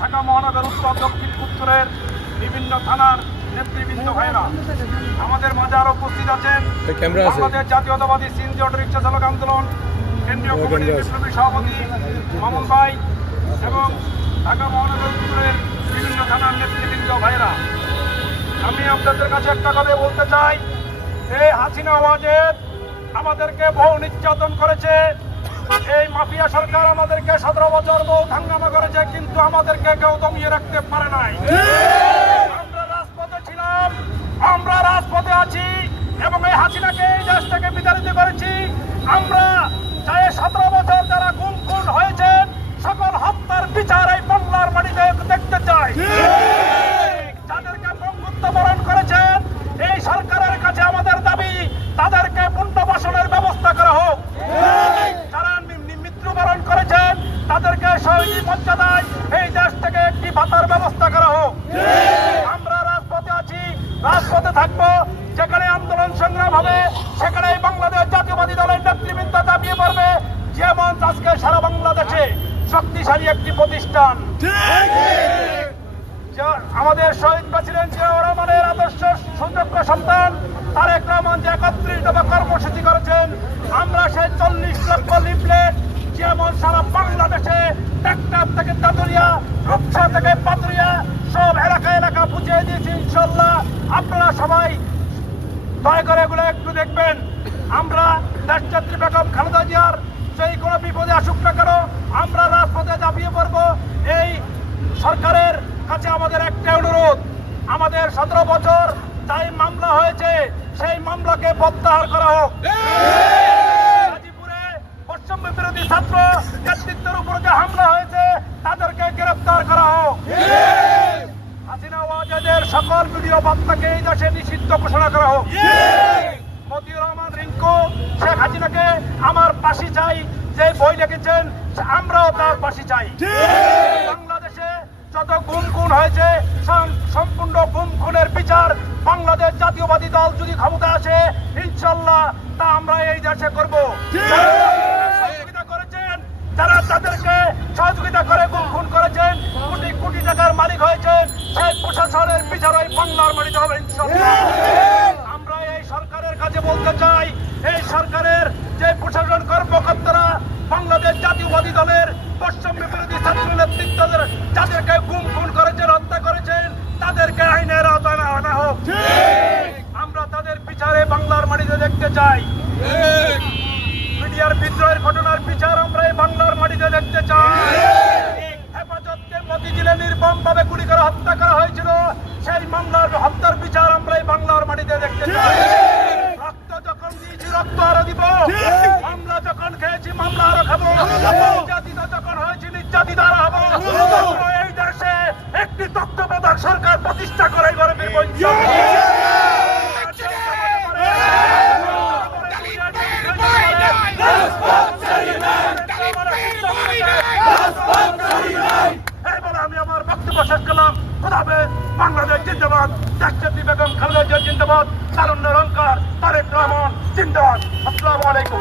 ঢাকা মহানগর উত্তর দক্ষিণ উত্তরের বিভিন্ন থানার নেতৃবৃন্দ ভাইরা আমাদের মাঝে আরো উপস্থিত আছেন বাংলাদেশ জাতীয়তাবাদী সিএনজি অটো রিক্সা চালক আন্দোলন কেন্দ্রীয় কমিটির বিপ্লবী সভাপতি মামুন ভাই এবং ঢাকা মহানগর উত্তরের বিভিন্ন থানার নেতৃবৃন্দ ভাইরা, আমি আপনাদের কাছে একটা কথা বলতে চাই। এই হাসিনা ওয়াজেদ আমাদেরকে বহু নির্যাতন করেছে, এই মাফিয়া সরকার আমাদেরকে 17 বছর বহু হাঙ্গামা করেছে, কিন্তু আমাদেরকে কেউ দমিয়ে রাখতে পারে নাই। আমরা রাজপথে ছিলাম, আমরা রাজপথে আছি এবং এই হাসিনাকে এই দেশ থেকে বিতাড়িত করেছি। আমরা 17 বছর যারা খুন হয়েছেন সকল হত্যার বিচার এই বাংলার মাটিতে দেখতে চাই। যাদেরকে বঙ্গুত্ব বরণ করেছেন এই সরকারের কাছে আমাদের দাবি তাদেরকে পুনর্বাসনের ব্যবস্থা করা হোক। যারা মৃত্যুবরণ করেছেন তাদেরকে শহীদ মর্যাদায় এই দেশ থেকে একটি ভাতার ব্যবস্থা করা হোক। আমরা রাজপথে আছি, রাজপথে থাকবো। যেখানে আন্দোলন সংগ্রাম হবে সেখানে বাংলাদেশ জাতীয়বাদী দলের নেতৃবৃন্দ দাবিয়ে পড়বে। যেমন আজকে সারা বাংলাদেশে শক্তিশালী একটি প্রতিষ্ঠান, আমাদের শহীদ প্রেসিডেন্ট জিয়াউর রহমানের আদর্শ সুযোগ্য সন্তান তারেক রহমান যে 31 দফা কর্মসূচি করেছেন, আমরা সেই 40 লক্ষ লিফলেট যেমন সারা বাংলাদেশে ট্রাক্টর থেকে দাদুরিয়া, রূপসা থেকে পাতুরিয়া সব এলাকা বুঝিয়ে দিয়েছি। ইনশাল্লাহ আপনারা সবাই দয়া করে এগুলো একটু দেখবেন। আমরা দেশযাত্রী বেগম খালেদা জিয়ার সেই কোনো বিপদে আসুক না কেন আমরা রাজপথে ঝাঁপিয়ে পড়বো। এই সরকারের কাছে আমাদের একটা অনুরোধ, আমাদের 17 বছর যাই মামলা হয়েছে সেই মামলাকে প্রত্যাহার করা হোক। গাজীপুরে বৈষম্য বিরোধী ছাত্র নেতৃত্বের উপর যে হামলা হয়েছে তাদেরকে গ্রেফতার করা হোক। হাসিনা ওয়াজেদের সকল ভিডিও বার্তাকে এই দেশে নিষিদ্ধ ঘোষণা করা হোক। মতিউর রহমান রিঙ্কু শেখ হাসিনাকে আমার ফাঁসি চাই যে বই লিখেছেন আমরাও তার ফাঁসি চাই। বাংলাদেশে যত গুম হয়েছে সম্পূর্ণ গুমের বিচার বাংলাদেশ জাতীয়বাদী দল যদি ক্ষমতা আসে ইনশাল্লাহ তা আমরা এই দেশে করব। সহযোগিতা করেছেন যারা তাদেরকে সহযোগিতা করে গুম করেছেন, কোটি কোটি টাকার মালিক হয়েছেন, সেই প্রশাসনের বিচার ওই বাংলার মাটিতে হবে ইনশাল্লাহ। আমরা এই সরকারের কাছে বলতে চাই, এই সরকারের যে প্রশাসন কর্মকর্তারা বাংলাদেশ জাতীয়বাদী দলের বৈষম্য বিরোধী ছাত্র নেতৃত্বদের যাদেরকে গুম করেছেন, হত্যা করেছেন তাদেরকে আইনের আওতায় আনা হোক। আমরা তাদের বিচারে বাংলার মাটিতে দেখতে চাই। মিডিয়ার বিদ্রোহের ঘটনার বিচার আমরা এই বাংলার মাটিতে দেখতে চাই। হেফাজতকে মতিঝিলে নির্মমভাবে গুলি করে হত্যা করা হয়েছিল, সেই মামলার হত্যার বিচার আমরা এই বাংলার মাটিতে দেখতে চাই। রক্ত যখন দিয়েছি রক্ত আরো দিব, মামলা যখন খেয়েছি মামলা আরো খাবো, নির্যাতিত যখন হয়েছি নির্যাতিত আরো হবো। এই দেশে একটি তত্ত্বাবধায়ক সরকার প্রতিষ্ঠা করে গড়ে আমি আমার বক্তব্য শেষ করলাম। বাংলাদেশ জিন্দাবাদ, দেশযাত্রী বেগম খালেদা জিয়া জিন্দাবাদ, তারুণ্যের অহংকার তারেক রহমান জিন্দাবাদ। আসসালামু আলাইকুম।